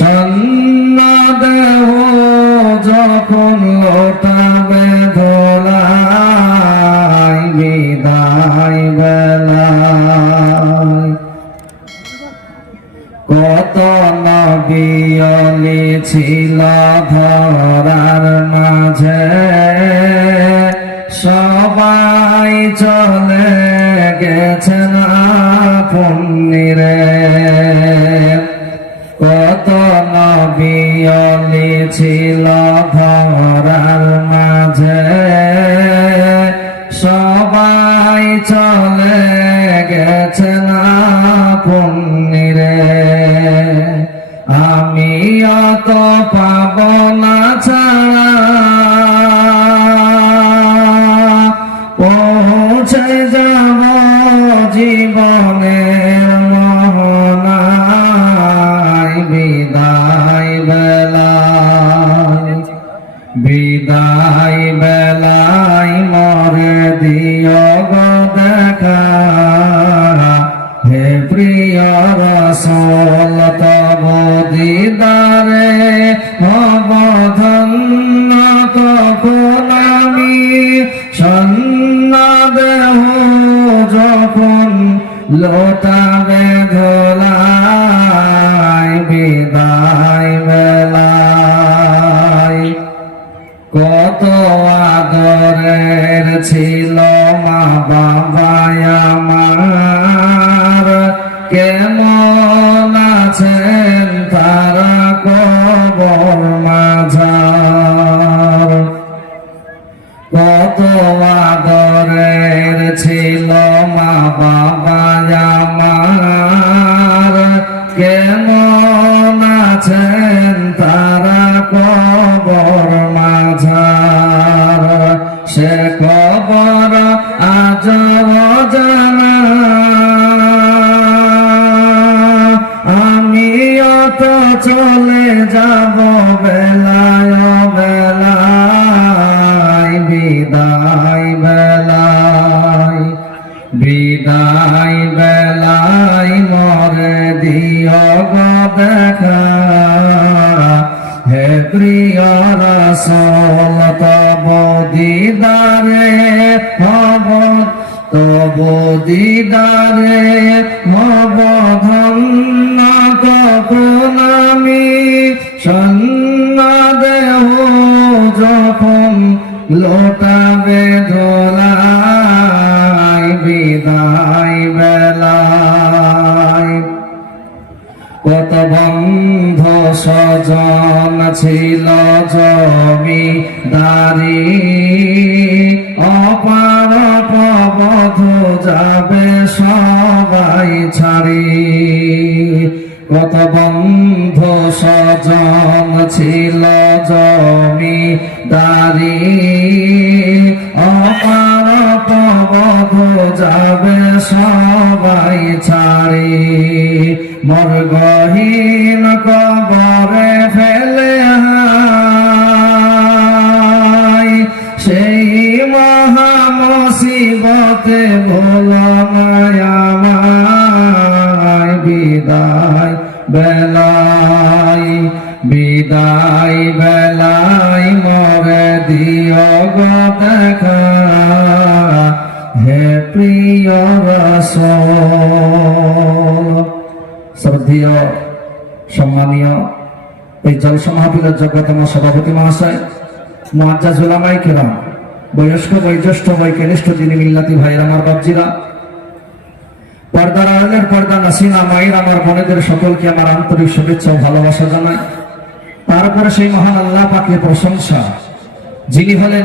সন্নাদেহ যখন কত নবিয়লি ছিল ধরার মাঝে। সবাই চলে গেছেন পুণ্যরে কত ছিল ধরার মাঝে সবাই চলে গেছে না পুণ্যরে। আমি অত পাব না ছাড়া বেলায় মরে দিও গো দেখা। হে প্রিয় রসল, তব দিদারে অবধন্য তখন আমি সন্নাদেহ যখন লোটাবে ধোলায় বিদায় কত আদরের ছিল মা বাবা আমার। কেমন আছেন তারা কবর মাঝার? কত আদরের ছিল মা বাবা আমার। কেমন আছেন তারা কবর তো চলে যাব বেলায় বেলায়, বিদায় বেলায়। বিদায়, বেলায়, মরে দিও দেখা। হে প্রিয় রসল, তব দিদারে হব তব দিদারে হব ধন্য সন্নাদেহ যখন লোটাবে ধোলাই, বিদায় বেলায়। কত বন্ধ সজন ছিল জমি দারি অপার পবধ যাবে সবাই ছাড়ি। কত বন্ধ সজন ছিল জমি দারি অপার পবধ যাবে সবাই ছাড়ি। মোর গহীন কবরে ফেলে সেই মহা মুসিবতে ভোল মায়ামায় বিদায়। বেলায় বিদায় বেলাই মরে দিও গো দেখা। হে প্রিয় রসল, শ্রদ্ধেয়, সম্মানীয় এই জলসা মাহফিলের যোগ্যতম সভাপতি মহাশয় মুআজ্জাজ উলামায়ে কেরাম, বয়স্ক বয়োজ্যেষ্ঠ বয় কনিষ্ঠ যিনি মিল্লাতি ভাইয়ের আমার বাপজিরা পর্দার আড়ালের পর্দা নাসিনা মায়ের, আমার বোনেদের সকলকে আমার আন্তরিক শুভেচ্ছা ভালোবাসা জানাই। তারপরে সেই মহান আল্লাহ পাকে প্রশংসা, যিনি হলেন